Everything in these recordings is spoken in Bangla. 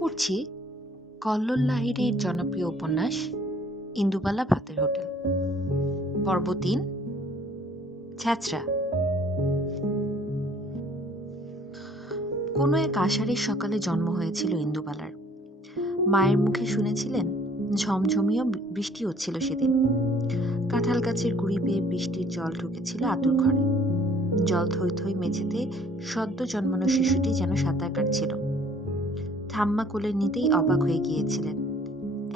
পড়ছি কল্লোল লাহিড়ীর জনপ্রিয় উপন্যাস ইন্দুবালা ভাতের হোটেল, পর্ব ৩, ছ্যাঁচড়া। কোনো এক আষাঢ়ের সকালে জন্ম হয়েছিল ইন্দুবালার। মায়ের মুখে শুনেছিলেন ঝমঝমিয়ে বৃষ্টি হচ্ছিল সেদিন। কাঁঠাল গাছের গুঁড়ি বেয়ে বৃষ্টির জল ঢুকেছিল আতুর ঘরে। জল থই থই মেঝেতে সদ্য জন্মানো শিশুটি যেন সাঁতার কাটছিল। ঠাম্মা কোলে নিতেই অবাক হয়ে গিয়েছিলেন।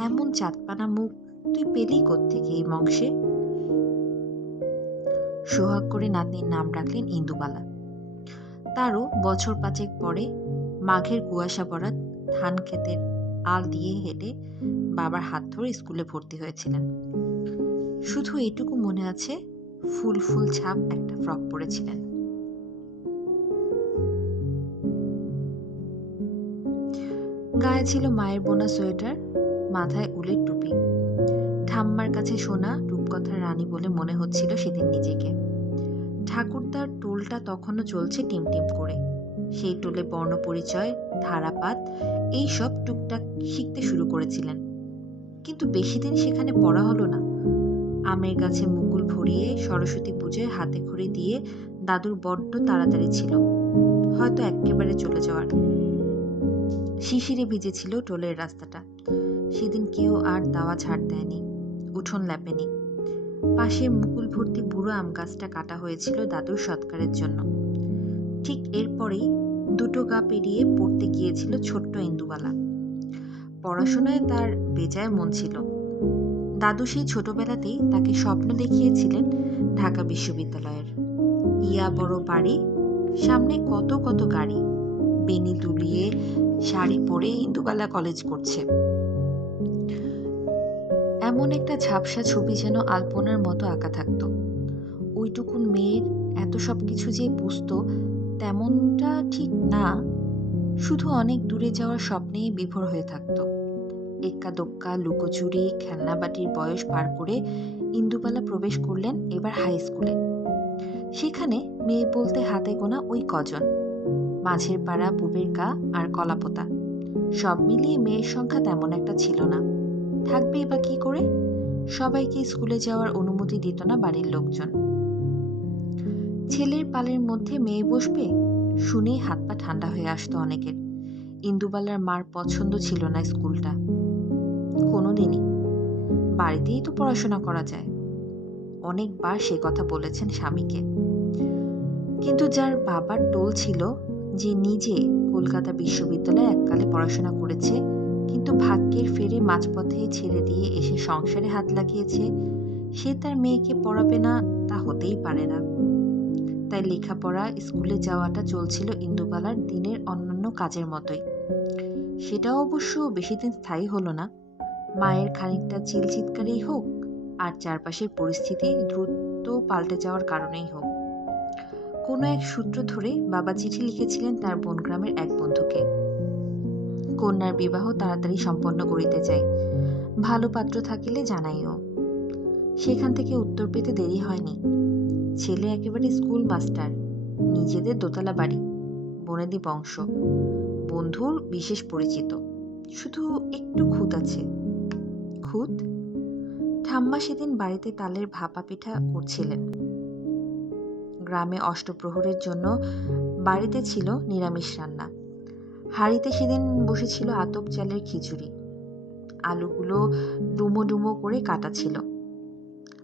এমন চাঁদপানা মুখ তুই পেলি কোত্থেকে এই বংশে? সোহাগ করে নাতনির নাম রাখলেন ইন্দুবালা। তারও বছর ৫ পরে মাঘের কুয়াশা ভরা ধান ক্ষেতের আল দিয়ে হেঁটে বাবার হাত ধরে স্কুলে ভর্তি হয়েছিলেন। শুধু এটুকু মনে আছে, ফুল ফুল ছাপ একটা ফ্রক পরেছিলেন। গায়ে ছিল মায়ের বোনা সোয়েটার, মাথায় উলের টুপি। ঠাম্মার কাছে শোনা রূপকথার রানী বলে মনে হচ্ছিল সেদিন নিজেকে। ঠাকুরদার টোলটা তখনও চলছে টিমটিম করে। সেই টোলে বর্ণপরিচয়, ধারাপাত এইসব টুকটাক শিখতে শুরু করেছিলেন। কিন্তু বেশি দিন সেখানে পড়া হলো না। আমের গাছে মুকুল ভরিয়ে সরস্বতী পুজোয় হাতে খড়ি দিয়ে দাদুর বড্ড তাড়াতাড়ি ছিল, হয়তো একেবারে চলে যাওয়ার। শিশিরে ভিজেছিল টোলের রাস্তাটা। সেদিন কেউ আর দাওয়া ছাড় দেয়নি, উঠোন ল্যাপেনি। পাশের মুকুল ভর্তি বুড়ো আম গাছটা কাটা হয়েছিল দাদুর সৎকারের জন্য। ঠিক এরপরেই ২ গা পেরিয়ে পড়তে গিয়েছিল ছোট্ট ইন্দুবালা। পড়াশোনায় তার বেজায় মন ছিল। দাদু সেই ছোটবেলাতেই তাকে স্বপ্ন দেখিয়েছিলেন ঢাকা বিশ্ববিদ্যালয়ের। ইয়া বড় বাড়ি, সামনে কত কত গাড়ি, বেনি দুলিয়ে শাড়ি পরে ইন্দুবালা কলেজ করছে। এমন একটা ঝাপসা ছবি যেন আলপনার মতো আঁকা থাকত। ওইটুকুন মেয়ের এত সব কিছু যে বুঝতো তেমনটা ঠিক না, শুধু অনেক দূরে যাওয়ার স্বপ্নেই বিভোর হয়ে থাকত। এক্কা দোক্কা লুকোচুরি খেলনাবাটির বয়স পার করে ইন্দুবালা প্রবেশ করলেন এবার হাই স্কুলে। সেখানে মেয়ে বলতে হাতে গোনা ওই কজন, মাঝের পাড়া পুবের গা আর কলাপোতা। সব মিলিয়ে মেয়ের সংখ্যা তেমন একটা ছিল না। থাকবেই বা কি করে? সবাইকে স্কুলে যাওয়ার অনুমতি দিত না বাড়ির লোকজন। ছেলের পালের মধ্যে মেয়ে বসবে শুনেই হাত পা ঠান্ডা হয়ে আসতো অনেকের। ইন্দুবালার মার পছন্দ ছিল না স্কুলটা কোনোদিনই। বাড়িতেই তো পড়াশোনা করা যায়, অনেকবার সে কথা বলেছেন স্বামীকে। কিন্তু যার বাবার টোল ছিল, যে নিজে কলকাতা বিশ্ববিদ্যালয়ে এককালে পড়াশোনা করেছে কিন্তু ভাগ্যের ফেরে মাঝপথে ছেড়ে দিয়ে এসে সংসারে হাত লাগিয়েছে, সে তার মেয়েকে পড়াবে না তা হতেই পারে না। তাই লেখাপড়া, স্কুলে যাওয়াটা চলছিল ইন্দুবালার দিনের অন্যান্য কাজের মতোই। সেটাও অবশ্য বেশি দিন স্থায়ী হলো না। মায়ের খানিকটা চিলচিৎকারেই হোক আর চারপাশের পরিস্থিতি দ্রুত পাল্টে যাওয়ার কারণেই হোক, কোনো এক সূত্র ধরে বাবা চিঠি লিখেছিলেন তার বনগ্রামের এক বন্ধুকে। কন্যার বিবাহ তাড়াতাড়ি সম্পন্ন করিতে চাই, ভালো পাত্র থাকিলে জানাইও। সেখান থেকে উত্তর পেতে দেরি হয়নি। ছেলে একেবারে স্কুল মাস্টার, নিজেদের দোতলা বাড়ি, বনেদি বংশ, বন্ধুর বিশেষ পরিচিত। শুধু একটু খুঁত আছে। খুঁত? ঠাম্মা সেদিন বাড়িতে তালের ভাপা পিঠা করছিলেন। গ্রামে অষ্টপ্রহরের জন্য বাড়িতে ছিল নিরামিষ রান্না। হাঁড়িতে সেদিন বসেছিল আতপ চালের খিচুড়ি। আলুগুলো ডুমো ডুমো করে কাটা ছিল।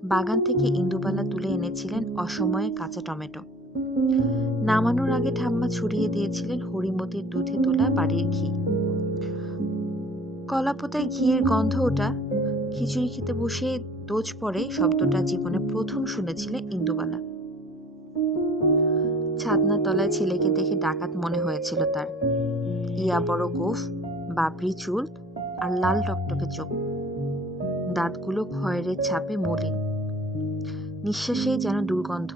বাগান থেকে ইন্দুবালা তুলে এনেছিলেন অসময়ে কাঁচা টমেটো। নামানোর আগে ঠাম্মা ছড়িয়ে দিয়েছিলেন হরিমতির দুধে তোলা বাড়ির ঘি। কলাপোতায় ঘিয়ের গন্ধ ওটা। খিচুড়ি খেতে বসে দোজ পড়ে শব্দটা জীবনে প্রথম শুনেছিলেন ইন্দুবালা। ছাদনা তলায় ছেলেকে দেখে ডাকাত মনে হয়েছিল তার। ইয়া বড় গোঁফ, বাবরি চুল আর লাল টকটকে চোখ, দাঁতগুলো খয়েরের ছাপে মলিন, নিঃশ্বাসেই যেন দুর্গন্ধ।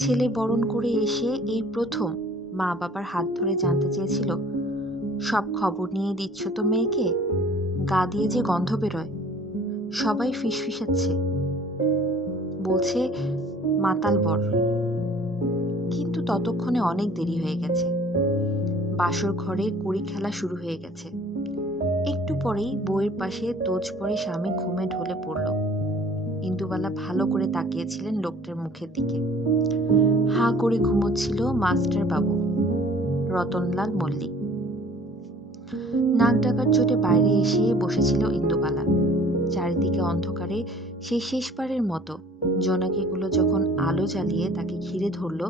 ছেলে বরণ করে এসে এই প্রথম মা বাবার হাত ধরে জানতে চেয়েছিল, সব খবর নিয়ে দিচ্ছ তো মেয়েকে? গা দিয়ে যে গন্ধ বেরোয়, সবাই ফিসফিসাচ্ছে, বলছে মাতাল বর। কিন্তু ততক্ষণে অনেক দেরি হয়ে গেছে। বাসর ঘরে কড়ি খেলা শুরু হয়ে গেছে। একটু পরেই বউয়ের পাশে তোজ পরে স্বামী ঘুমে ঢলে পড়ল। ইন্দুবালা ভালো করে তাকিয়েছিলেন লোকটার মুখের দিকে। হাঁ করে ঘুমোচ্ছিল মাস্টার বাবু রতনলাল মল্লিক। নাক ডাকার চোটে বাইরে এসে বসেছিল ইন্দুবালা। চারিদিকে অন্ধকারে সেই শেষবারের মতো জোনাকিগুলো যখন আলো জ্বালিয়ে তাকে ঘিরে ধরল,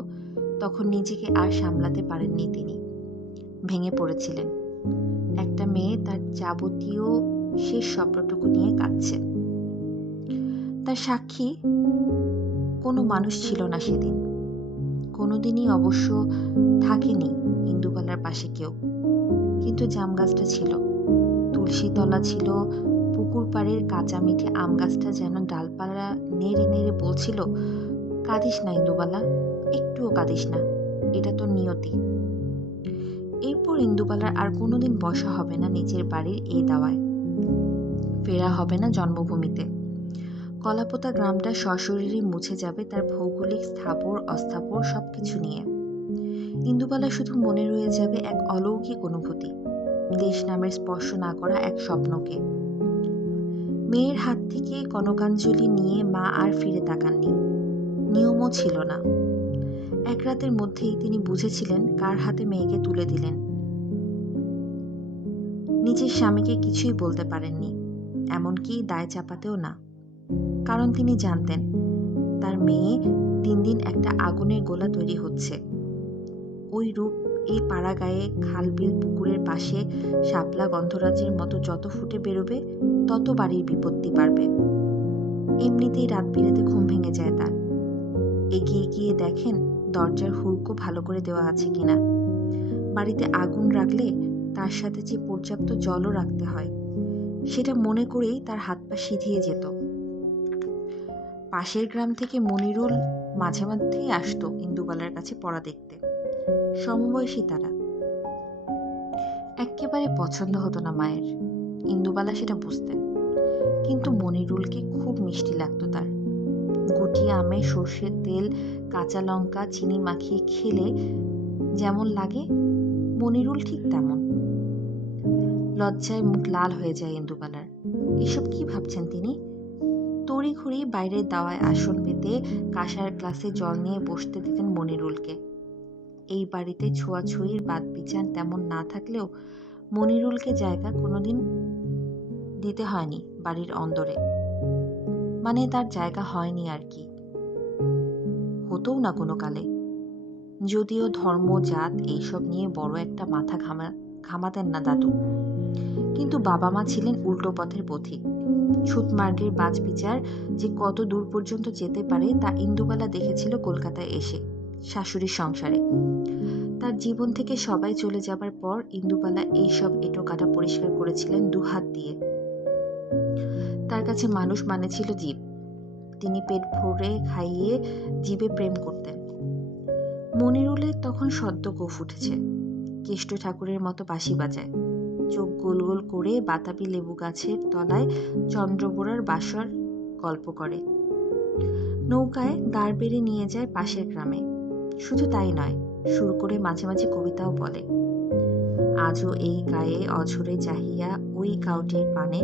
তখন নিজেকে আর সামলাতে পারেননি তিনি। ভেঙে পড়েছিলেন। একটা মেয়ে তার যাবতীয় শেষ স্বপ্নটুকু নিয়ে কাঁদছে। তার সাক্ষী কোনো মানুষ ছিল না সেদিন। কোনোদিনই অবশ্য থাকেনি ইন্দুবালার পাশে কেউ। কিন্তু জাম গাছটা ছিল, তুলসী তলা ছিল, পুকুর পাড়ের কাঁচা মিঠে আম গাছটা যেন ডালপালা নেড়ে নেড়ে বলছিল, কাঁদিস না ইন্দুবালা, একটুও কাঁদিস না, এটা তোর নিয়তি। এরপর ইন্দুবালার আর কোনোদিন বসা হবে না নিজের বাড়ির এই দাওয়ায়, ফেরা হবে না জন্মভূমিতে। কলাপোতা গ্রামটা সশরীরে মুছে যাবে তার ভৌগোলিক স্থাপর অস্থাপর সবকিছু নিয়ে। ইন্দুবালা শুধু মনে রয়ে যাবে এক অলৌকিক অনুভূতি, দেশ নামের স্পর্শ না করা এক স্বপ্নকে। মেয়ের হাত থেকে কনকাঞ্জলি নিয়ে মা আর ফিরে তাকাননি, নিয়মও ছিল না। এক রাতের মধ্যেই তিনি বুঝেছিলেন কার হাতে মেয়েকে তুলে দিলেন। নিজের স্বামীকে কিছুই বলতে পারেননি, এমনকি দায় চাপাতেও না। কারণ তিনি জানতেন তার মেয়ে দিন দিন একটা আগুনের গোলা তৈরি হচ্ছে। ওই রূপ এই পাড়া গায়ে খাল বিল পুকুরের পাশে শাপলা গন্ধরাজের মতো যত ফুটে বেরোবে, তত বাড়ির বিপত্তি বাড়বে। এমনিতেই রাত বিরেতে ঘুম ভেঙে যায় তার। এগিয়ে গিয়ে দেখেন দরজার হুড়কো ভালো করে দেওয়া আছে কিনা। বাড়িতে আগুন রাখলে তার সাথে যে পর্যাপ্ত জলও রাখতে হয়, সেটা মনে করেই তার হাত পা সিধিয়ে যেত। পাশের গ্রাম থেকে মনিরুল মাঝে মধ্যেই আসতো ইন্দুবালার কাছে পড়া দেখতে। সমবয়সী তারা। একেবারে পছন্দ হতো না মায়ের, ইন্দুবালা সেটা বুঝতেন। কিন্তু মনিরুলকে খুব মিষ্টি লাগতো তার। গুটি আমে সর্ষের তেল, কাঁচা লঙ্কা, চিনি মাখিয়ে খেলে যেমন লাগে, মনিরুল ঠিক তেমন। লজ্জায় মুখ লাল হয়ে যায় ইন্দুবালার। এসব কি ভাবছেন তিনি? তড়িঘড়ি বাইরের দাওয়ায় আসন পেতে কাঁসার গ্লাসে জল নিয়ে বসতে দিতেন মনিরুলকে। এই বাড়িতে ছোঁয়াছুঁয়ির বাদবিচার তেমন না থাকলেও মনিরুলকে জায়গা কোনোদিন দিতে হয়নি বাড়ির অন্দরে। মানে তার জায়গা হয়নি আর কি, হতোও না কোনো কালে। যদিও ধর্ম জাত এইসব নিয়ে বড় একটা মাথা ঘামাতেন না দাদু, কিন্তু বাবা মা ছিলেন উল্টো পথের পথিক। ছুতমার্গের বাজবিচার যে কত দূর পর্যন্ত যেতে পারে তা ইন্দুবালা দেখেছিল কলকাতায় এসে, শাশুড়ির সংসারে। তার জীবন থেকে সবাই চলে যাবার পর ইন্দুবালা এইসব এঁটো কাটা পরিষ্কার করেছিলেন দুহাত দিয়ে। তার কাছে মানুষ মানে ছিল জীব। তিনি পেট ভরে খাইয়ে জীবে প্রেম করতেন। মনিরুলের তখন সদ্য গোঁফ উঠেছে, কেষ্ট ঠাকুরের মতো বাঁশি বাজায়, চোখ গোল গোল করে বাতাবি লেবু গাছের তলায় চন্দ্রবোড়ার বাসর গল্প করে। নৌকায় দাঁড় বেড়ে নিয়ে যায় পাশের গ্রামে। শুধু তাই নয়, সুর করে মাঝে মাঝে কবিতাও বলে। আজও এই গায়ে অঝরে চাহিয়া ওই কাউটির পানে,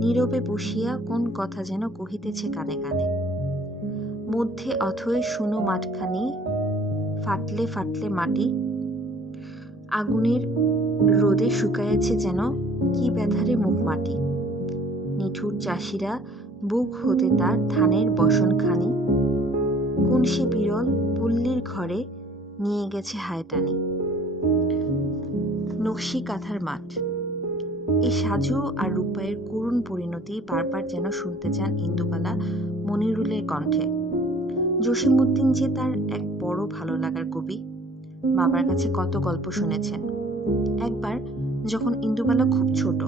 নীরবে বসিয়া কোন কথা যেন কহিতেছে কানে কানে। মধ্যে অথই শুনো মাঠখানি, ফাটলে ফাটলে মাটি, আগুনের রোদে শুকাইয়াছে যেন কি ব্যথারে মুখ মাটি। নিঠুর চাষিরা বুক হতে তার ধানের বসনখানি, কোন সে বিরল পল্লীর ঘরে নিয়ে গেছে হায়টানি। নকশি কাঁথার মাঠ। এই সাজু আর রূপায়ের করুণ পরিণতি বারবার যেন শুনতে চান ইন্দুবালা মনিরুলের কণ্ঠে। জসিমউদ্দিন যে তার এক বড় ভালো লাগার কবি, বাবার কাছে কত গল্প শুনেছেন। একবার যখন ইন্দুবালা খুব ছোট,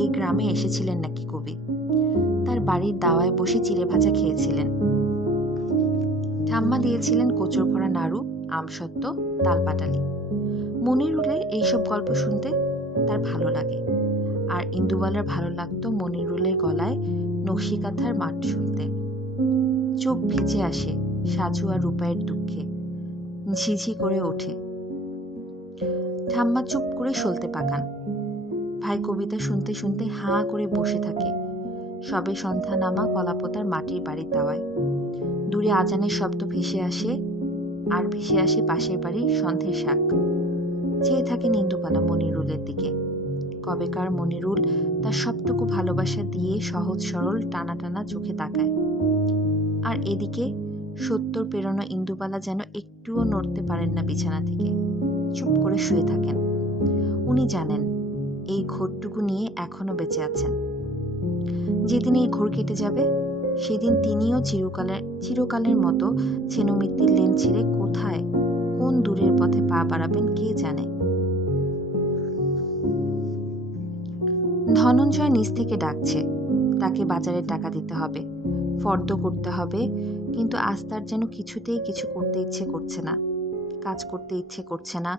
এই গ্রামে এসেছিলেন নাকি কবি। তার বাড়ির দাওয়ায় বসে চিড়ে ভাজা খেয়েছিলেন। ঠাম্মা দিয়েছিলেন কোচর ভরা নাড়ু, আমসত্ত্ব, তালপাটালি। মনিরুলের এইসব গল্প শুনতে তার ভালো লাগে, আর ইন্দুবালার ভালো লাগতো মনিরুলের গলায় নকশি কাঁথার মাঠ শুনতে। চোখ ভিজে আসে সাজু আর রূপায়ের দুঃখে, ঝিঝি করে ওঠে। ঠাম্মা চুপ করে সলতে পাকান। ভাই কবিতা শুনতে শুনতে হাঁ করে বসে থাকে। সবে সন্ধ্যা নামা কলাপোতার মাটির বাড়ির দাওয়ায়। দূরে আজানের শব্দ ভেসে আসে, আর ভেসে আসে পাশের বাড়ির সন্ধ্যের শাক। চেয়ে থাকে ইন্দুবালা মনিরুলের দিকে। কবেকার মনিরুল তার সবটুকু ভালোবাসা দিয়ে সহজ সরল টানা টানা চোখে তাকায়। আর এদিকে 70 পেরোনো ইন্দুবালা যেন একটুও নড়তে পারেন না বিছানা থেকে, চুপ করে শুয়ে থাকেন। উনি জানেন এই ঘোরটুকু নিয়ে এখনো বেঁচে আছেন। যেদিন এই ঘোর কেটে যাবে সেদিন তিনিও চিরকালের মতো ছেনুমিত্তির লেন ছেড়ে কোথায় কোন দূরের পথে পা বাড়াবেন কে জানে। ধনঞ্জয় নিজ থেকে ডাকছে, তাকে বাজারে টাকা দিতে হবে, ফর্দ করতে হবে, কিন্তু আজ তার যেন কিছুতেই কিছু করতে ইচ্ছে করছে না, কাজ করতে ইচ্ছে করছে না।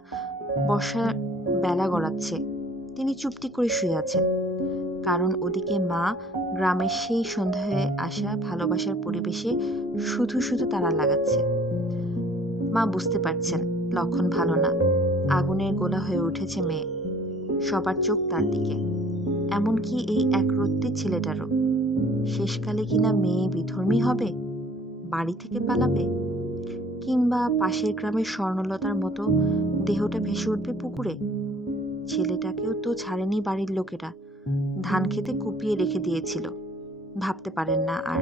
বর্ষার বেলা গড়াচ্ছে, তিনি চুপটি করে শুয়ে আছেন। কারণ ওদিকে মা গ্রামের সেই সন্ধ্যা হয়ে আসা ভালোবাসার পরিবেশে শুধু শুধু তারা লাগাচ্ছে। মা বুঝতে পারছেন লক্ষণ ভালো না, আগুনের গোলা হয়ে উঠেছে মেয়ে। সবার চোখ তার দিকে, এমনকি এই একরত্তি ছেলেটারও। শেষকালে কিনা মেয়ে বিধর্মী হবে, বাড়ি থেকে পালাবে, কিংবা পাশের গ্রামের স্বর্ণলতার মতো দেহটা ভেসে উঠবে পুকুরে। ছেলেটাকেও তো ছাড়েনি বাড়ির লোকেরা, ধান খেতে কুপিয়ে রেখে দিয়েছিল। ভাবতে পারেন না আর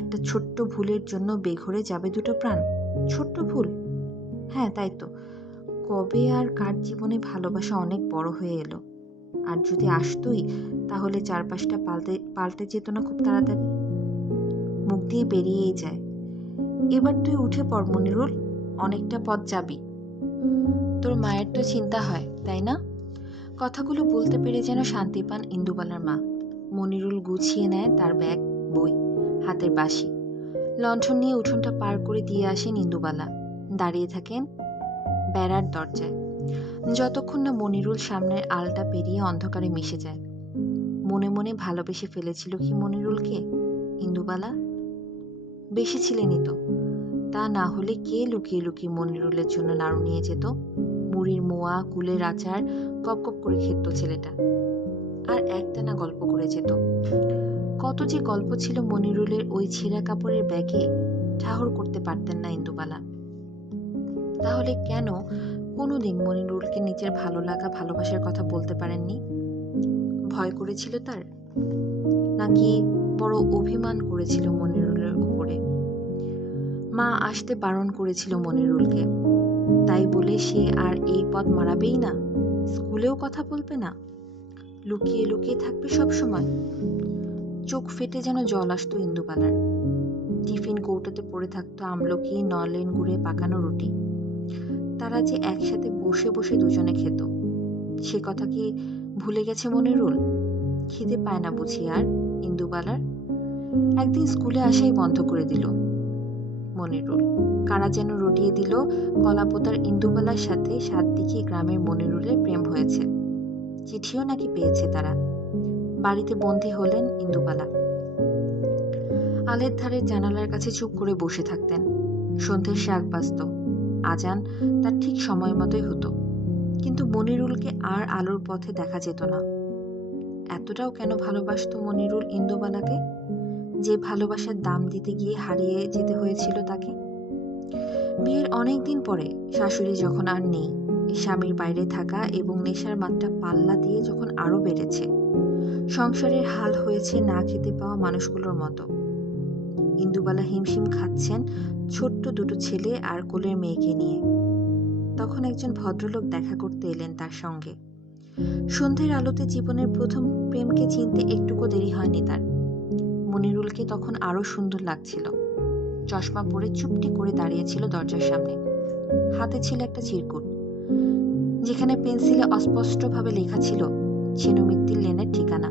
একটা ছোট্ট ভুলের জন্য বেঘরে যাবে দুটো প্রাণ। ছোট্ট ভুল, হ্যাঁ তাই তো। কবে আর কার জীবনে ভালোবাসা অনেক বড় হয়ে এলো, আর যদি আসতোই তাহলে চারপাশটা পাল্টে যেত না খুব তাড়াতাড়ি। মুখ দিয়ে বেরিয়েই যায়, এবার তুই উঠে পড় মনিরুল, অনেকটা পথ যাবি। তোর মায়ের তো চিন্তা হয় তাই না? কথাগুলো বলতে পেরে যেন শান্তি পান ইন্দুবালার মা। মনিরুল গুছিয়ে নেয় তার ব্যাগ, বই, হাতের বাঁশি। লণ্ঠন নিয়ে উঠোনটা পার করে দিয়ে আসেন ইন্দুবালা। দাঁড়িয়ে থাকেন বেড়ার দরজায়, যতক্ষণ না মনিরুল সামনের আলটা পেরিয়ে অন্ধকারে মিশে যায়। মনে মনে ভালোবেসে ফেলেছিল কি মনিরুলকে ইন্দুবালা? বেসেছিলেনই তো, তা না হলে কে লুকিয়ে লুকিয়ে মনিরুলের জন্য নাড়ু নিয়ে যেত? মুড়ির মোয়া, কুলের আচার কপ কপ করে খেত ছেলেটা, আর একটানা গল্প করে যেত। কত যে গল্প ছিল মনিরুলের ওই ছেঁড়া কাপড়ের ব্যাগে, ঠাহর করতে পারতেন না ইন্দুবালা। তাহলে কেন কোনোদিন মনিরুলকে নিজের ভালো লাগা ভালোবাসার কথা বলতে পারেননি? ভয় করেছিল তার, নাকি বড় অভিমান করেছিল মনিরুলের উপরে? মা আসতে বারণ করেছিল মনিরুলকে, তাই বলে সে আর এই পথ মারাবেই না? স্কুলেও কথা বলবে না, লুকিয়ে লুকিয়ে থাকবে সব সময়? চোখ ফেটে যেন জল আসতো ইন্দুবালার। টিফিন কৌটোতে পড়ে থাকতো আমলকি, নলেন গুড়ে পাকানো রুটি। তারা যে একসাথে বসে বসে দুজনে খেত, সে কথা কি ভুলে গেছে মনিরুল? খিদে পায় না বুঝি আর ইন্দুবালার? একদিন স্কুলে আসাই বন্ধ করে দিল মনিরুল। কারা যেন রটিয়ে দিল কলাপোতার ইন্দুবালার সাথে 7 দিকে গ্রামের মনিরুলের প্রেম হয়েছে। চিঠিও নাকি পেয়েছে তারা। বাড়িতে বন্দী হলেন ইন্দুবালা। আলের ধারে জানালার কাছে চুপ করে বসে থাকতেন। সন্ধ্যের শাক বাজত, আজান তার ঠিক সময় মতোই হতো, কিন্তু মনিরুলকে আর আলোর পথে দেখা যেত না। এতটাও কেন ভালোবাসতো মনিরুল ইন্দুবালাকে, যে ভালোবাসার দাম দিতে গিয়ে হারিয়ে যেতে হয়েছিল তাকে? বিয়ের অনেক দিন পরে শাশুড়ি যখন আর নেই, স্বামীর বাইরে থাকা এবং নেশার মাত্রা পাল্লা দিয়ে যখন আরো বেড়েছে, সংসারের হাল হয়েছে না খেতে পাওয়া মানুষগুলোর মতো। ইন্দুবালা হিমশিম খাচ্ছেন ছোট্ট দুটো ছেলে আর কোলের মেয়েকে নিয়ে। তখন একজন ভদ্রলোক দেখা করতে এলেন তার সঙ্গে। সন্ধ্যের আলোতে জীবনের প্রথম প্রেমকে চিনতে একটুকু দেরি হয়নি তার। মনিরুলকে তখন আরো সুন্দর লাগছিল। চশমা পরে চুপটি করে দাঁড়িয়েছিল দরজার সামনে। হাতে ছিল একটা চিরকুট, যেখানে পেন্সিলে অস্পষ্টভাবে লেখা ছিল ছেনুমিত্তির লেনের ঠিকানা।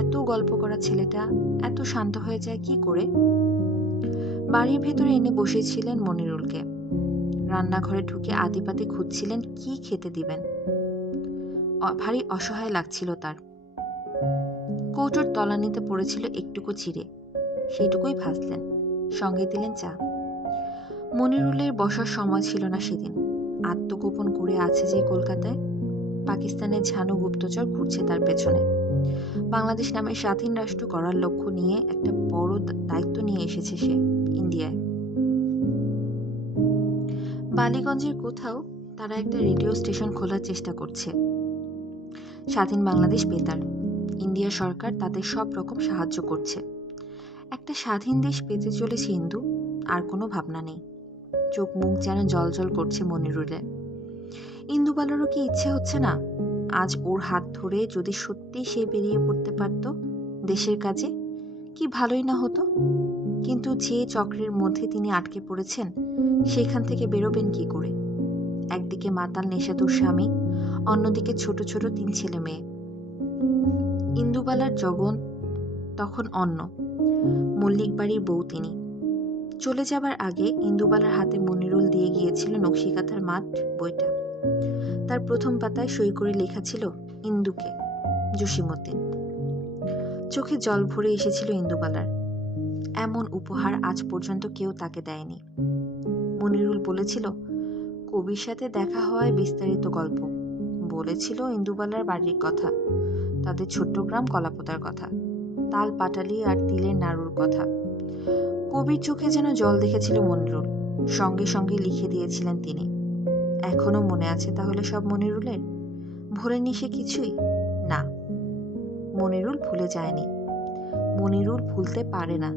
এত গল্প করা ছেলেটা এত শান্ত হয়ে যায় কি করে? বাড়ির ভেতরে এনে বসেছিলেন মনিরুলকে। রান্নাঘরে ঢুকে আদিপাতি খুঁজছিলেন কি খেতে দিবেন। ভারী অসহায় লাগছিল তার। কৌটোর তলানিতে পড়েছিল একটুকু চিড়ে, সেইটুকুই ভাজলেন, সঙ্গে দিলেন চা। মনিরুলের বসার সময় ছিল না সেদিন। আত্মগোপন করে আছে যে কলকাতায়। পাকিস্তানের ঝানু গুপ্তচর ঘুরছে তার পেছনে। বাংলাদেশ নামে স্বাধীন রাষ্ট্র করার লক্ষ্য নিয়ে একটা বড় দায়িত্ব নিয়ে এসেছে সে ইন্ডিয়ায়। বালিগঞ্জের কোথাও তারা একটা রেডিও স্টেশন খোলার চেষ্টা করছে। স্বাধীন বাংলাদেশ বেতার। ইন্ডিয়া সরকার তাদের সব রকম সাহায্য করছে। একটা স্বাধীন দেশ পেতে চলেছে ইন্দু, আর কোনো ভাবনা নেই। চোখ মুখ যেন জল করছে মনিরুলের। ইন্দুবালারও কি ইচ্ছে হচ্ছে না আজ ওর হাত ধরে যদি সত্যি সে বেরিয়ে পড়তে পারত দেশের কাজে? কি ভালোই না হতো। কিন্তু যে চক্রের মধ্যে তিনি আটকে পড়েছেন সেখান থেকে বেরোবেন কি করে? একদিকে মাতাল নেশাতুর স্বামী, অন্যদিকে ছোট ছোট 3 ছেলে মেয়ে। ইন্দুবালার জগন তখন অন্য। মল্লিক বাড়ির বউ তিনি। চলে যাবার আগে ইন্দুবালার হাতে মনিরুল দিয়ে গিয়েছিল নকশিকাঁথার মাঠ বইটা। তার প্রথম পাতায় সই করে লেখা ছিল ইন্দুকে, জসীমউদ্দিন। চোখে জল ভরে এসেছিল ইন্দুবালার। এমন উপহার আজ পর্যন্ত কেউ তাকে দেয়নি। মনিরুল বলেছিল কবির সাথে দেখা হওয়ায় বিস্তারিত গল্প। বলেছিল ইন্দুবালার বাড়ির কথা, তাদের ছোট্ট গ্রাম কলাপোতার কথা, তাল পাটালি আর তিলের নাড়ুর কথা। কবির চোখে যেন জল দেখেছিল মনিরুল। সঙ্গে সঙ্গে লিখে দিয়েছিলেন তিনি। এখনো মনে আছে তাহলে সব মনিরুলের? ভোলেনি সে কিছুই? না, মনিরুল ভুলে যায়নি। মনিরুল ভুলতে পারে না।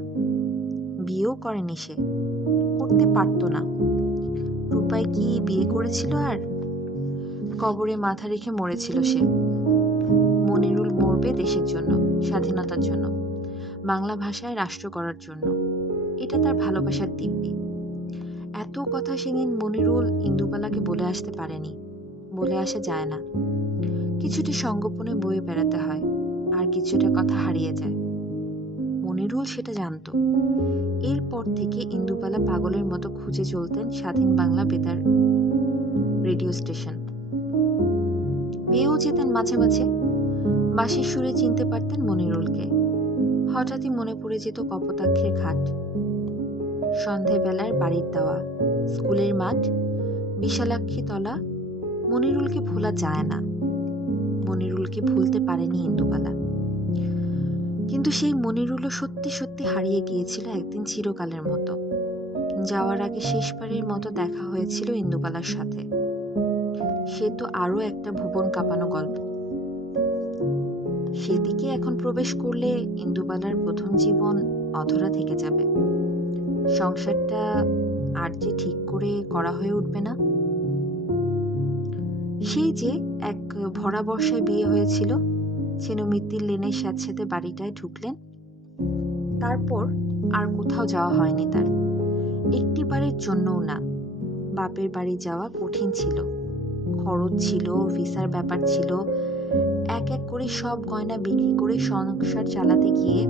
বিয়েও করেনি সে, করতে পারত না। রূপাই কি বিয়ে করেছিল আর? কবরে মাথা রেখে মরেছিল সে। মনিরুল মরবে দেশের জন্য, স্বাধীনতার জন্য, বাংলা ভাষায় রাষ্ট্র করার জন্য। এটা তার ভালোবাসার দিব্যি। এত কথা সেদিন মনিরুল ইন্দুবালাকে বলে আসতে পারেনি, বলে আসা যায় না। কিছুটি সঙ্গোপনে বয়ে বেড়াতে হয়, আর কিছুটা কথা হারিয়ে যায়। মনিরুল সেটা জানত। এরপর থেকে ইন্দুবালা পাগলের মতো খুঁজে চলতেন স্বাধীন বাংলা বেতার রেডিও স্টেশন। পেয়েও যেতেন মাঝে মাঝে। বাঁশির সুরে চিনতে পারতেন মনিরুলকে। হঠাৎই মনে পড়ে যেত কপোতাক্ষের ঘাট, সন্ধেবেলার বাড়ির দেওয়া, স্কুলের মাঠ, বিশালাক্ষী তলা। মনিরুলকে ভোলা যায় না। মনিরুলকে ভুলতে পারেনি ইন্দুবালা। কিন্তু সেই মনিরুলও সত্যি সত্যি হারিয়ে গিয়েছিল একদিন চিরকালের মতো। যাওয়ার আগে শেষবারের মতো দেখা হয়েছিল ইন্দুবালার সাথে। সে তো আরো একটা ভুবন কাঁপানো গল্প। সেদিকে এখন প্রবেশ করলে ইন্দুবালার প্রথম জীবন অধরা থেকে যাবে। সংসারটা আর যে ঠিক করে করা হয়ে উঠবে না। সেই যে এক ভরা বর্ষায় বিয়ে হয়েছিল, ছেনমিত্তির লেনের স্যাঁতস্যাঁতে বাড়িটায় ঢুকলেন। তারপর আর কোথাও যাওয়া হয়নি তার, একটি বারের জন্যও না। বাপের বাড়ি যাওয়া কঠিন ছিল, খরচ ছিল, ভিসার ব্যাপার ছিল। এক এক করে সব গয়না বিক্রি করে সংসার চালাতে গিয়ে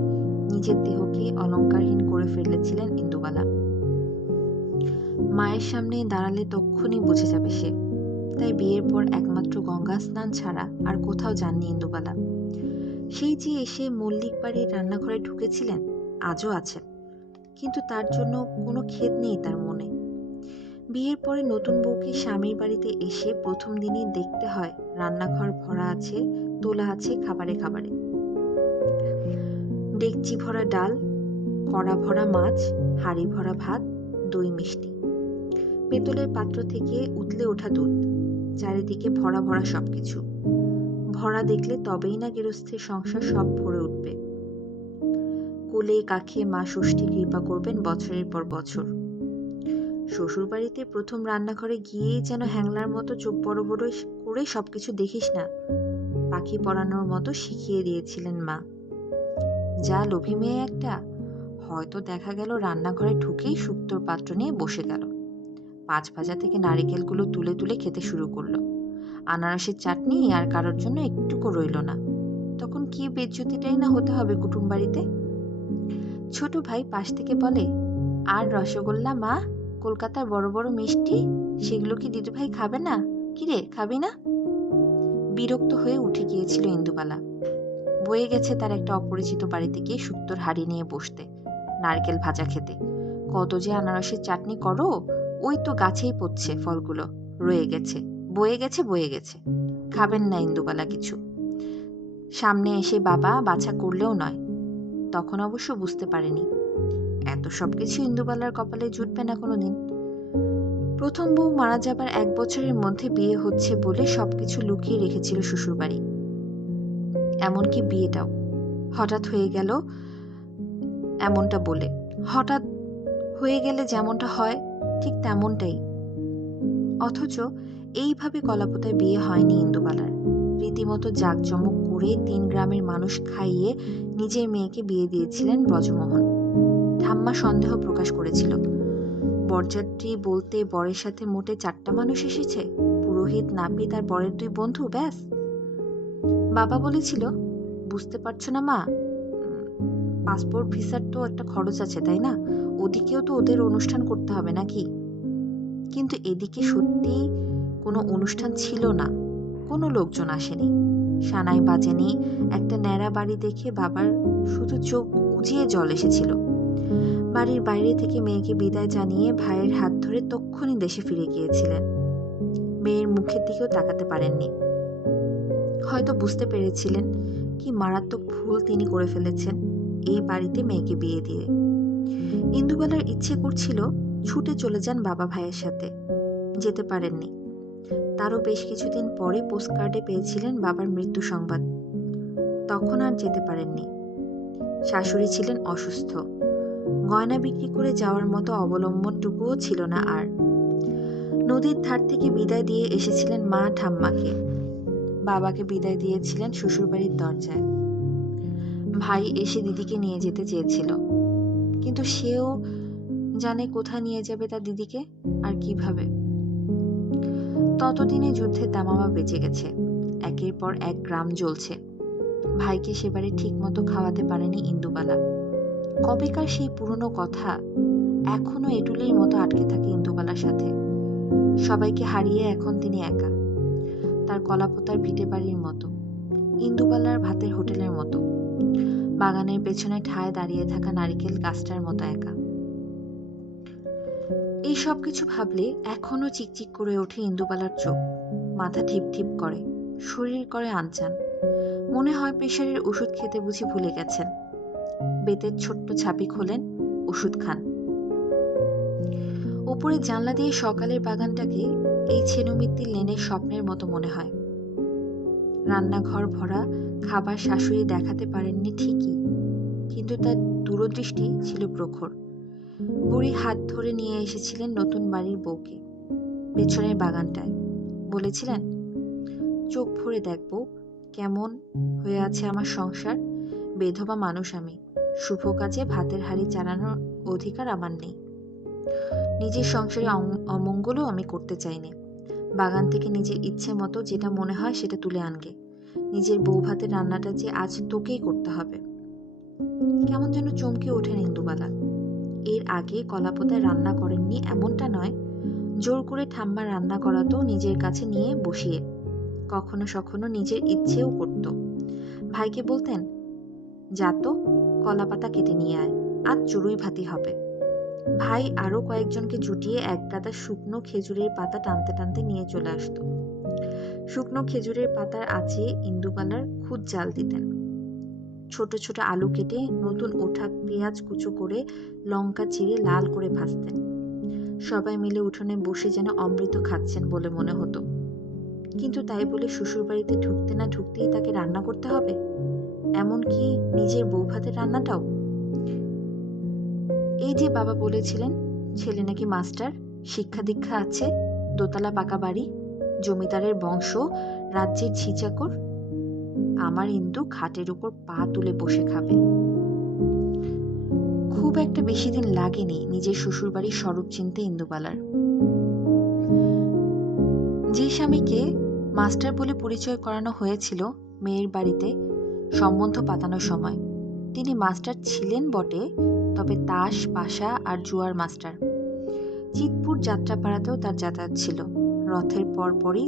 নিজের দেহকে অলংকারহীন করে ফেলেছিলেন ইন্দুবালা। মায়ের সামনে দাঁড়ালে তক্ষুনি বুঝে যাবে সে। তাই বিয়ের পর একমাত্র গঙ্গা স্নান ছাড়া আর কোথাও যাননি ইন্দুবালা। সেই যে এসে মল্লিক বাড়ির রান্নাঘরে ঢুকেছিলেন, আজও আছেন, কিন্তু তার জন্য কোনো খেদ নেই তার মনে। বিয়ের পরে নতুন বউকে স্বামীর বাড়িতে এসে প্রথম দিনই দেখতে হয় রান্নাঘর ভরা আছে, তোলা আছে খাবারে খাবারে। ডেকচি ভরা ডাল, কড়া ভরা মাছ, হাঁড়ি ভরা ভাত, দই মিষ্টি, পেতলের পাত্র থেকে উতলে ওঠা দুধ, চারিদিকে ভরা ভরা সবকিছু। ভরা দেখলে তবেই না গেরস্থের সংসার সব ভরে উঠবে। কোলে কাখে মা ষষ্ঠী কৃপা করবেন বছরের পর বছর। শ্বশুর বাড়িতে প্রথম রান্নাঘরে গিয়েই যেন হ্যাংলার মতো চোখ বড় বড় করে সবকিছু দেখিস না, পাখি পড়ানোর মতো শিখিয়ে দিয়েছিলেন মা। যা লোভী মেয়ে একটা, হয়তো দেখা গেল রান্নাঘরে ঢুকেই শুক্তোর পাত্র নিয়ে বসে গেল। 5 ভাজা থেকে নারিকেলগুলো তুলে তুলে খেতে শুরু করলো। আনারসের চাটনি আর কারোর জন্য একটুকু রইল না। তখন কি বেজ্জতিটাই না হতে হবে কুটুম বাড়িতে। ছোট ভাই পাশ থেকে বলে, আর রসগোল্লা মা, কলকাতার বড় বড় মিষ্টি, সেগুলো কি দিদু ভাই খাবে না? কিরে, খাবি না? বিরক্ত হয়ে উঠে গিয়েছিল ইন্দুবালা। বয়ে গেছে তার একটা অপরিচিত বাড়িতে গিয়ে শুক্তোর হাড়ি নিয়ে বসতে, নারকেল ভাজা খেতে। কত যে আনারসের চাটনি করো, ওই তো গাছেই পড়ছে ফলগুলো, রয়ে গেছে, বয়ে গেছে বয়ে গেছে। খাবেন না ইন্দুবালা কিছু। সামনে এসে বাবা বাছা করলেও নয়। তখন অবশ্য বুঝতে পারেনি এত সবকিছু ইন্দুবালার কপালে জুটবে না কোনোদিন। প্রথম বউ মারা যাবার 1 বছরের মধ্যে বিয়ে হচ্ছে বলে সবকিছু লুকিয়ে রেখেছিল শ্বশুরবাড়ি, এমনকি বিয়েটাও হঠাৎ হয়ে গেল। এমনটা বলে হঠাৎ হয়ে গেলে যেমনটা হয় ঠিক তেমনটাই। অথচ এইভাবে কলাপোতায় বিয়ে হয়নি ইন্দুবালার। রীতিমতো জাঁকজমক করে 3 গ্রামের মানুষ খাইয়ে নিজের মেয়েকে বিয়ে দিয়েছিলেন ব্রজমোহন। ঠাম্মা সন্দেহ প্রকাশ করেছিল, বরযাত্রী বলতে বরের সাথে মোটে 4টা মানুষ এসেছে, পুরোহিত, নাপিত আর বরের 2 বন্ধু, ব্যাস। বাবা বলেছিল, বুঝতে পারছো না মা, পাসপোর্ট ভিসার তো একটা খরচ আছে, তাই না? ওদিকেও তো ওদের অনুষ্ঠান করতে হবে নাকি? কিন্তু এদিকে সত্যি কোনো অনুষ্ঠান ছিল না, কোনো লোকজন আসেনি, সানাই বাজেনি। একটা ন্যাড়া বাড়ি দেখে বাবার শুধু চোখ উজিয়ে জল এসেছিল। বাড়ির বাইরে থেকে মেয়েকে বিদায় জানিয়ে ভাইয়ের হাত ধরে তক্ষুনি দেশে ফিরে গিয়েছিলেন। মেয়ের মুখের দিকেও তাকাতে পারেননি। হয়তো বুঝতে পেরেছিলেন কি মারাত্মক ভুল তিনি করে ফেলেছেন এই বাড়িতে মেয়েকে বিয়ে দিয়ে। ইন্দুবালার ইচ্ছে করছিল ছুটে চলে যান বাবা ভাইয়ের সাথে, যেতে পারেননি। তারও বেশ কিছুদিন পরে পোস্টকার্ডে পেয়েছিলেন বাবার মৃত্যু সংবাদ, তখন আর যেতে পারেননি। শাশুড়ি ছিলেন অসুস্থ, গয়না বিক্রি করে যাওয়ার মতো অবলম্বনটুকুও ছিল না আর। নদীর ধার থেকে বিদায় দিয়ে এসেছিলেন মা ঠাম্মাকে, বাবাকে বিদায় দিয়েছিলেন শ্বশুরবাড়ির দরজায়। ভাই এসে দিদিকে নিয়ে যেতে চেয়েছিল, কিন্তু সেও জানে কোথায় নিয়ে যাবে তার দিদিকে আর কিভাবে। ততদিনে যুদ্ধের দামামা বেজে গেছে, একের পর এক গ্রাম জ্বলছে। ভাইকে সেবারে ঠিক মতো খাওয়াতে পারেনি ইন্দুবালা। কবেকার সেই পুরনো কথা এখনো এটুলির মতো আটকে থাকে ইন্দুবালার সাথে। সবাইকে হারিয়ে এখন তিনি একা, তার কলাপোতার ভিটে বাড়ির মতো, ইন্দুবালার ভাতের হোটেলের মতো, বাগানের পেছনে ঠায় দাঁড়িয়ে থাকা নারিকেল গাছটার মতো একা। এই সব কিছু ভাবলে এখনো চিকচিক করে ওঠে ইন্দুবালার চোখ, মাথা ঠিপ ঠিপ করে, শরীর করে আনচান। মনে হয় প্রেশারের ওষুধ খেতে বুঝি ভুলে গেছেন। বেতের ছোট্ট ছাপি খোলেন, ওষুধ খান। উপরে জানলা দিয়ে সকালের বাগানটাকে এই ছেনুমিত্তির লেনের স্বপ্নের মতো মনে হয়। রান্নাঘর ভরা খাবার শাশুড়ি দেখাতে পারেননি ঠিকই, কিন্তু তার দূরদৃষ্টি ছিল প্রখর। বুড়ি হাত ধরে নিয়ে এসেছিলেন নতুন বাড়ির বউকে পেছনের বাগানটায়। বলেছিলেন, চোখ ভরে দেখবো কেমন হয়ে আছে আমার সংসার। বেধবা মানুষ আমি, শুভ কাজে ভাতের হাঁড়ি চালানোর অধিকার আমার নেই। নিজের সংসারে অমঙ্গলও আমি করতে চাইনি। বাগান থেকে নিজের ইচ্ছে মতো যেটা মনে হয় সেটা তুলে আনগে। নিজের বউ ভাতের রান্নাটা যে আজ তোকেই করতে হবে। কেমন যেন চমকে ওঠেন ইন্দুবালা। এর আগে কলাপোতায় রান্না করেননি এমনটা নয়, জোর করে ঠাম্মা রান্না করাতো নিজের কাছে নিয়ে বসিয়ে, কখনো সখনো নিজের ইচ্ছেও করত। ভাইকে বলতেন, যা তো কলাপাতা কেটে নিয়ে আয়, আজ চড়ুই ভাতি হবে। ভাই আরো কয়েকজনকে জুটিয়ে এক গাদা শুকনো খেজুরের পাতা টানতে টানতে নিয়ে চলে আসতো। শুকনো খেজুরের পাতার আঁচে ইন্দুবালার খুদ জাল দিতেন। ছোট ছোট আলু কেটে নতুন ওঠা পেঁয়াজ কুচো করে লঙ্কা চিড়ে লাল করে ভাজতেন। সবাই মিলে উঠোনে বসে যেন অমৃত খাচ্ছেন বলে মনে হতো। কিন্তু তাই বলে শ্বশুরবাড়িতে ঢুকতে না ঢুকতেই তাকে রান্না করতে হবে, এমনকি নিজের বউ ভাতের রান্নাটাও। এই যে বাবা বলেছিলেন ছেলে নাকি মাস্টার, শিক্ষা দীক্ষা আছে, দোতলা পাকা বাড়ি, জমিদারের বংশ, রাজ্যের ঝিচাকর, আমার ইন্দু খাটের উপর পা তুলে বসে খাবে। খুব একটা বেশি দিন লাগেনি নিজের শ্বশুরবাড়ির স্বরূপ চিনতে ইন্দুবালার। যে স্বামীকে মাস্টার বলে পরিচয় করানো হয়েছিল মেয়ের বাড়িতে সম্বন্ধ পাতানোর সময়, তিনি মাস্টার ছিলেন বটে, তবে তাস, পাশা আর জুয়ার মাস্টার। চিতপুর যাত্রাপাড়াতেও তার যাতায়াত ছিল। রথের পরপরই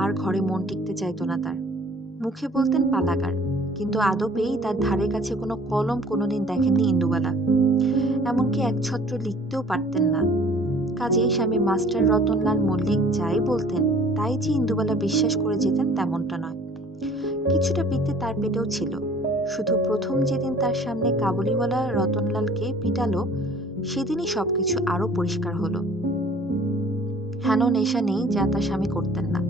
আর ঘরে মন টিকতে চাইত না তার। মুখে বলতেন পালাগার, কিন্তু আদপেই তার ধারে কাছে কোনো কলম কোনোদিন দেখেননি ইন্দুবালা। এমনকি একছত্র লিখতেও পারতেন না। কাজেই স্বামী মাস্টার রতনলাল মল্লিক যাই বলতেন তাই যে ইন্দুবালা বিশ্বাস করে যেতেন তেমনটা নয়। কিছুটা বিদ্যে তার পেটেও ছিল। শুধু প্রথম যেদিন তার সামনে কাবুলিওয়ালা রতনলালকে পিটালো, সেদিনই সবকিছু আরো পরিষ্কার হলো। হেন নেশা নেই যা তার স্বামী করতেন না।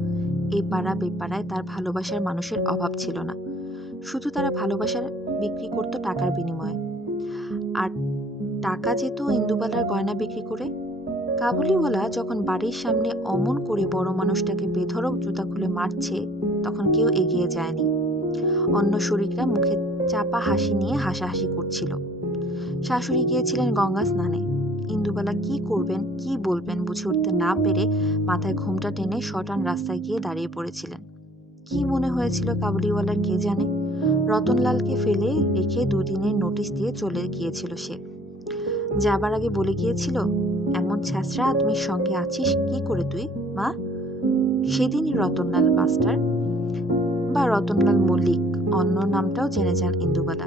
এই পাড়া বেপাড়ায় তার ভালোবাসার মানুষের অভাব ছিল না। শুধু তারা ভালোবাসার বিক্রি করত টাকার বিনিময়ে। আর টাকা যেত ইন্দুবালার গয়না বিক্রি করে। কাবুলিওয়ালা যখন বাড়ির সামনে অমন করে বড় মানুষটাকে বেধড়ক জুতা খুলে মারছে, তখন কেউ এগিয়ে যায়নি। অন্য শরিকরা মুখে চাপা হাসি নিয়ে হাসাহাসি করছিল। শাশুড়ি গিয়েছিলেন গঙ্গা স্নানে। ইন্দুবালা কি করবেন কি বলবেন বুঝে উঠতে না পেরে মাথায় ঘোমটা টেনে শটান রাস্তায় গিয়ে দাঁড়িয়ে পড়েছিলেন। কি মনে হয়েছিল কাবুলিওয়ালার কে জানে। রতনলালকে ফেলে রেখে দুদিনের নোটিশ দিয়ে চলে গিয়েছিল সে। যাবার আগে বলে গিয়েছিল, এমন ছ্যাঁচড়া আদমির সঙ্গে আছিস কি করে তুই মা। সেদিনই রতনলাল মাস্টার বা রতনলাল মল্লিক অন্য নামটাও জেনে যান ইন্দুবালা।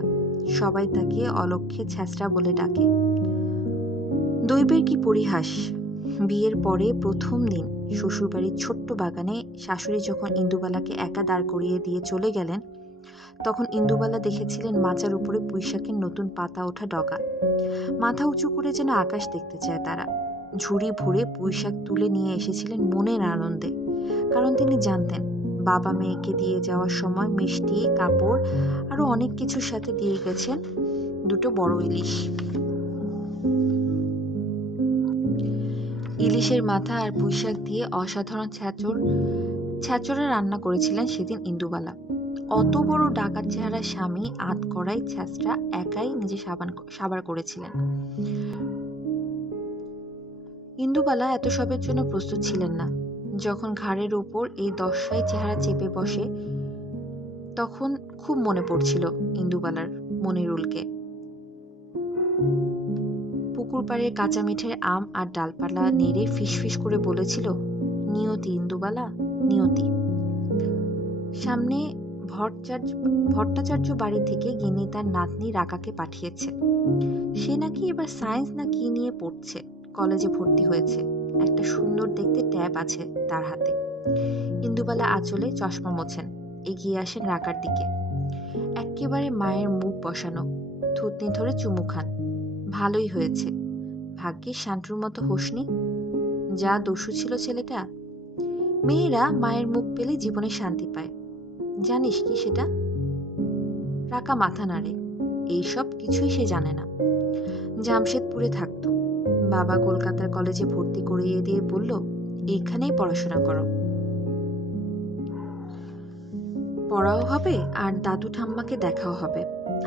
সবাই তাকে অলক্ষ্যে ছ্যাঁচড়া বলে ডাকে। দৈবের কি পরিহাস। বিয়ের পরে প্রথম দিন শ্বশুরবাড়ির ছোট্ট বাগানে শাশুড়ি যখন ইন্দুবালাকে একা দাঁড় করিয়ে দিয়ে চলে গেলেন, তখন ইন্দুবালা দেখেছিলেন মাচার উপরে পুঁইশাকের নতুন পাতা ওঠা ডগা। মাথা উঁচু করে যেন আকাশ দেখতে চায় তারা। ঝুড়ি ভরে পুঁইশাক তুলে নিয়ে এসেছিলেন মনের আনন্দে, কারণ তিনি জানতেন বাবা মেয়েকে দিয়ে যাওয়ার সময় মিষ্টি, কাপড় আরো অনেক কিছুর সাথে দিয়ে গেছেন দুটো বড় ইলিশ। ইলিশের মাথা আর পুঁইশাক দিয়ে অসাধারণ ছ্যাঁচড়া রান্না করেছিলেন সেদিন ইন্দুবালা। অত বড় ডাকাত চেহারা স্বামী আধ কড়াই ছ্যাঁচড়া একাই নিজে সাবার করেছিলেন। ইন্দুবালা এত সবের জন্য প্রস্তুত ছিলেন না। যখন ঘাড়ের ওপর এই দশাই চেহারা চেপে বসে, তখন খুব মনে পড়ছিল ইন্দুবালার মনিরুলকে। পুকুর পাড়ের কাঁচা মিঠের আম আর ডালপালা নেড়ে ফিসফিস করে বলেছিল, নিয়তি ইন্দুবালা, নিয়তি। সামনে ভট্টাচার্য বাড়ি থেকে গিনি তার নাতনি রাকাকে পাঠিয়েছে। সে নাকি এবার সায়েন্স না কি নিয়ে পড়ছে, কলেজে ভর্তি হয়েছে। একটা সুন্দর দেখতে ট্যাব আছে তার হাতে। ইন্দুবালা আঁচলে চশমা মোছেন, এগিয়ে আসেন রাকার দিকে। একেবারে মায়ের মুখ বসানো, থুতনি ধরে চুমু খান। ভালোই হয়েছে, ভাগ্যিস শান্টুর মতো হোসনি। যা দস্যু ছিল ছেলেটা। মেয়েরা মায়ের মুখ পেলে জীবনে শান্তি পায়, জানিস কি সেটা? রাকা মাথা নাড়ে। এইসব কিছুই সে জানে না। জামশেদপুরে থাকতো, বাবা কলকাতার কলেজে ভর্তি করিয়ে দিয়ে বলল, এইখানেই পড়াশোনা করো, পড়াও হবে আর দাদু ঠাম্মাকে দেখাও হবে।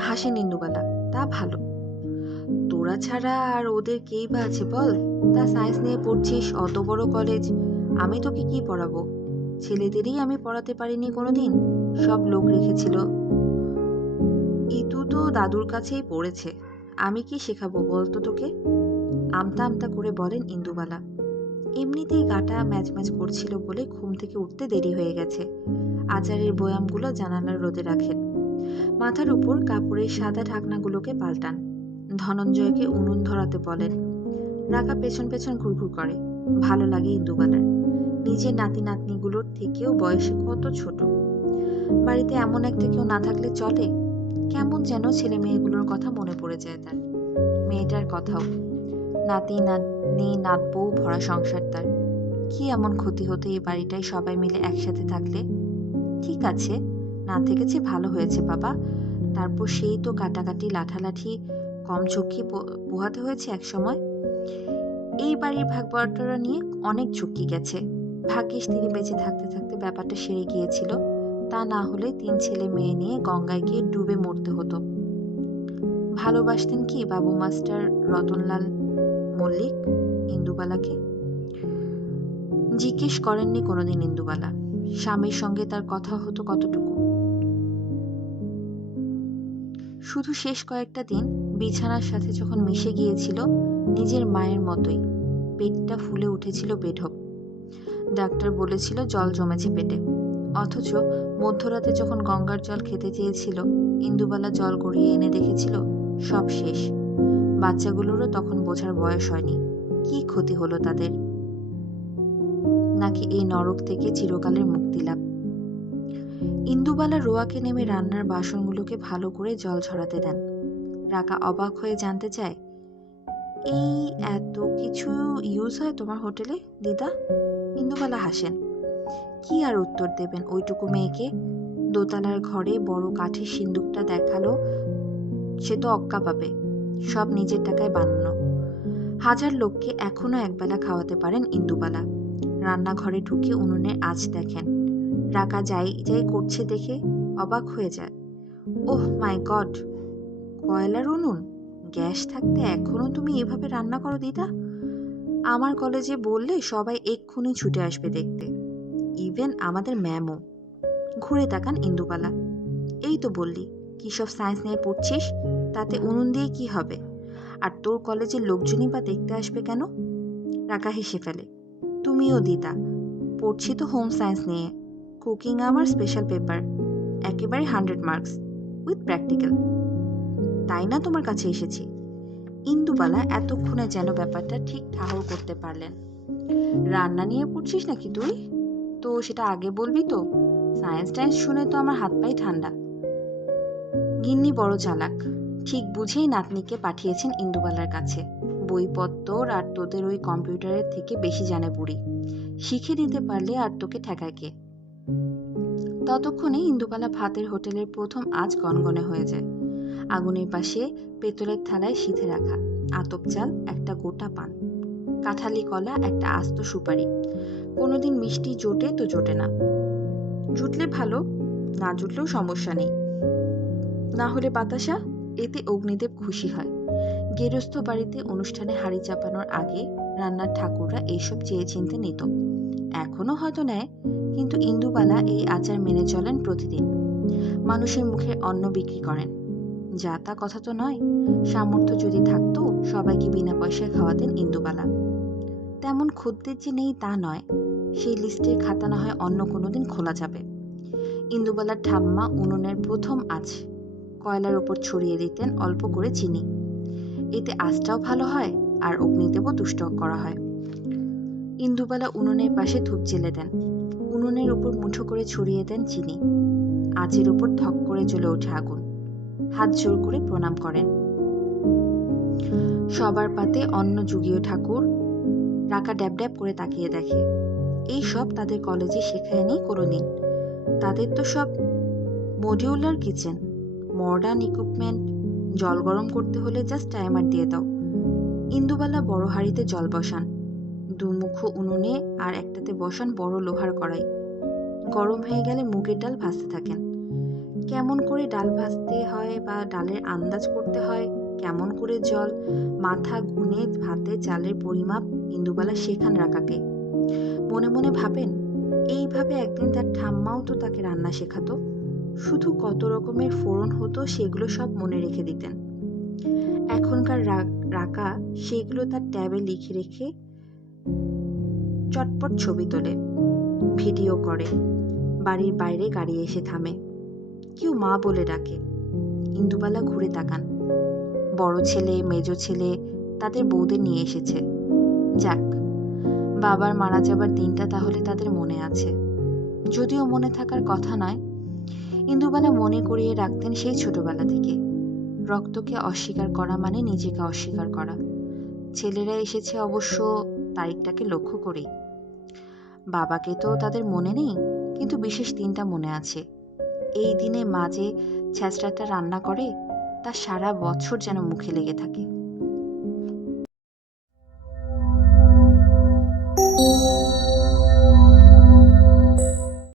হাসেন ইন্দুবালা, তা ভালো। তোরা ছাড়া আর ওদের কেই বা আছে বল? তা সায়েন্স নিয়ে পড়ছিস, অত বড় কলেজ, আমি তোকে কি পড়াবো? ছেলেদেরই আমি পড়াতে পারিনি কোনোদিন, সব লোক রেখেছিল। ইতু তো দাদুর কাছেই পড়েছে, আমি কি শেখাবো বলতো তোকে? আমতা আমতা করে বলেন ইন্দুবালা। এমনিতেই গাটা ম্যাচ করছিল বলে ঘুম থেকে উঠতে দেরি হয়ে গেছে। আচারের বয়ামগুলো জানালার রোদে রাখেন। মাথার উপর কাপড়ের সাদা ঢাকনাগুলোকে পাল্টান। ধনঞ্জয়কে উনুন ধরাতে বলেন। রাকা পেছন পেছন ঘুরঘুর করে। ভালো লাগে ইন্দুবালার। নিজের নাতি নাতনিগুলোর থেকেও বয়সে কত ছোট। বাড়িতে এমন একটা কেউ না থাকলে চলে। কেমন যেন ছেলে মেয়েগুলোর কথা মনে পড়ে যায় তার। মেয়েটার কথাও। নাতি নাতনি নাতবউ ভরা সংসার তার। কি এমন ক্ষতি হতো এই বাড়িটায় সবাই মিলে একসাথে থাকলে? ঠিক আছে, না থেকেছে ভালো হয়েছে বাবা। তারপর সেই তো কাটাকাটি, লাঠালাঠি, কম ঝক্কি পোহাতে হয়েছে এক সময়। এই বাড়ির ভাগ বাটোয়ারা নিয়ে অনেক ঝক্কি গেছে। ভাগ্যিস তিনি বেঁচে থাকতে থাকতে ব্যাপারটা সেরে গিয়েছিল, তা না হলে 3 ছেলে মেয়ে নিয়ে গঙ্গায় গিয়ে ডুবে মরতে হতো। ভালোবাসতেন কি বাবু মাস্টার রতনলাল মল্লিক ইন্দুবালাকে? জিজ্ঞেস করেননি কোনোদিন ইন্দুবালা। স্বামীর সঙ্গে তার কথা হতো কতটুকু? শুধু শেষ কয়েকটা দিন বিছানার সাথে যখন মিশে গিয়েছিল, নিজের মায়ের মতোই পেটটা ফুলে উঠেছিল বেঢপ। ডাক্তার বলেছিল জল জমেছে পেটে। অথচ মধ্যরাতে যখন গঙ্গার জল খেতে চেয়েছিল, ইন্দুবালা জল গড়িয়ে এনে দেখেছিল সব শেষ। বাচ্চাগুলোরও তখন বোঝার বয়স হয়নি। কি ক্ষতি হলো তাদের? নাকি এই নরক থেকে চিরকালের মুক্তি লাভ? ইন্দুবালা রোয়াকে নেমে রান্নার বাসনগুলোকে ভালো করে জল ঝরাতে দেন। রাকা অবাক হয়ে জানতে চায়, এই এত কিছু ইউজ হয় তোমার হোটেলে দিদা? ইন্দুবালা হাসেন। কি আর উত্তর দেবেন ওইটুকু মেয়েকে? দোতলার ঘরে বড় কাঠের সিন্দুকটা দেখালো, সে তো অক্কা পাবে। সব নিজের টাকায় বানানো। 1000 লোককে এখনো একবেলা খাওয়াতে পারেন ইন্দুবালা। রান্নাঘরে ঢুকে উনুনের আঁচ দেখেন। রাকা যাই যাই করছে দেখে অবাক হয়ে যায়। ওহ মাই গড, কয়লার উনুন! গ্যাস থাকতে এখনো তুমি এভাবে রান্না করো দিদা? আমার কলেজে বললে সবাই এক্ষুনি ছুটে আসবে দেখতে, ইভেন আমাদের ম্যামও। ঘুরে তাকান ইন্দুবালা। এই তো বললি কি সব সায়েন্স নিয়ে পড়ছিস, তাতে উনুন দিয়ে কি হবে? আর তোর কলেজের লোকজনই বা দেখতে আসবে কেন? রাকা হেসে ফেলে। তুমিও দিদা, পড়ছি তো হোম সায়েন্স নিয়ে। কুকিং আমার স্পেশাল পেপার, একেবারে 100 মার্কস উইথ প্র্যাকটিক্যাল। তাই না তোমার কাছে এসেছি। ইন্দুবালা এতক্ষণে যেন ব্যাপারটা ঠিক ঠাহর করতে পারলেন। রান্না নিয়ে পড়ছিস নাকি তুই? তো সেটা আগে বলবি তো, সায়েন্স টায়েন্স শুনে তো আমার হাত পায়ে ঠান্ডা। গিন্নি বড় চালাক, ঠিক বুঝেই নাতনিকে পাঠিয়েছেন ইন্দুবালার কাছে। বইপত্তর আর তোদের ওই কম্পিউটারের থেকে বেশি জানে বুড়ি, শিখে দিতে পারলে আর তোকে ঠেকায় কে? ততক্ষণে ইন্দুবালা ভাতের হোটেলের প্রথম আঁচ গনগনে হয়ে যায়। আগুনের পাশে পেতলের থালায় সিধে রাখা আতপ চাল, একটা গোটা পান, কাঁঠালি কলা, একটা আস্ত সুপারি। কোনোদিন মিষ্টি জোটে তো জোটে না, জুটলে ভালো, না জুটলেও সমস্যা নেই, না হলে বাতাসা, এতে অগ্নিদেব খুশি হয়। গেরস্থ বাড়িতে অনুষ্ঠানে হাঁড়ি চাপানোর আগে রান্নার ঠাকুররা এইসব চেয়ে চিনতে নিত। এখনো হয়তো নেয়, কিন্তু ইন্দুবালা এই আচার মেনে চলেন প্রতিদিন। মানুষের মুখে অন্ন বিক্রি করেন, যা তা কথা তো নয়। সামর্থ্য যদি থাকতো সবাইকে বিনা পয়সায় খাওয়াতেন ইন্দুবালা। তেমন খদ্দের যে নেই তা নয়, সেই লিস্টের খাতা না হয় অন্য কোনোদিন খোলা যাবে। ইন্দুবালার ঠাম্মা উনুনের প্রথম আঁচ কয়লার উপর ছড়িয়ে দিতেন অল্প করে চিনি। এতে আঁচটাও ভালো হয় আর অগ্নিদেবও তুষ্ট করা হয়। ইন্দুবালা উনুনের পাশে ধূপ জ্বেলে দেন, উনুনের উপর মুঠো করে ছড়িয়ে দেন চিনি। আঁচের উপর ধক করে জ্বলে ওঠে আগুন। হাত জোর করে প্রণাম করেন। সবার পাতে অন্ন যুগীয় ঠাকুর। রাকা ড্যাব ড্যাব করে তাকিয়ে দেখে, এই সব তাদের কলেজে শেখায়নি কোনোদিন। তাদের তো সব মডিউলার কিচেন, মডার্ন ইকুইপমেন্ট। জল গরম করতে হলে জাস্ট টাইমার দিয়ে দাও। ইন্দুবালা বড় হাঁড়িতে জল বসান, দুমুখ উনুনে আর একটাতে বসান বড় লোহার কড়াই। গরম হয়ে গেলে মুগের ডাল ভাজতে থাকেন। কেমন করে ডাল ভাজতে হয় বা ডালের আন্দাজ করতে হয়, কেমন করে জল, মাথা গুনে ভাতে চালের পরিমাপ ইন্দুবালা শেখান রাকাকে। মনে মনে ভাবেন, এইভাবে একদিন তার ঠাম্মাও তো তাকে রান্না শেখাতো। শুধু কত রকমের ফোড়ন হতো সেগুলো সব মনে রেখে দিতেন। এখনকার রাকা সেগুলো তার ট্যাবে লিখে রেখে চটপট ছবি তোলে, ভিডিও করে। বাড়ির বাইরে গাড়ি এসে থামে, কেউ মা বলে ডাকে। ইন্দুবালা ঘুরে তাকান, বড় ছেলে মেজ ছেলে তাদের বউদের নিয়ে এসেছে। যাক, বাবার মারা যাবার দিনটা তাহলে তাদের মনে আছে, যদিও মনে থাকার কথা নয়। ইন্দুবালা মনে করিয়ে রাখতেন সেই ছোটবেলা থেকে, রক্তকে অস্বীকার করা মানে নিজেকে অস্বীকার করা। ছেলেরা এসেছে অবশ্য তারিখটাকে লক্ষ্য করেই। বাবাকে তো তাদের মনে নেই, কিন্তু বিশেষ দিনটা মনে আছে। এই দিনে মা যে ছ্যাঁচড়াটা রান্না করে তা সারা বছর যেন মুখে লেগে থাকে।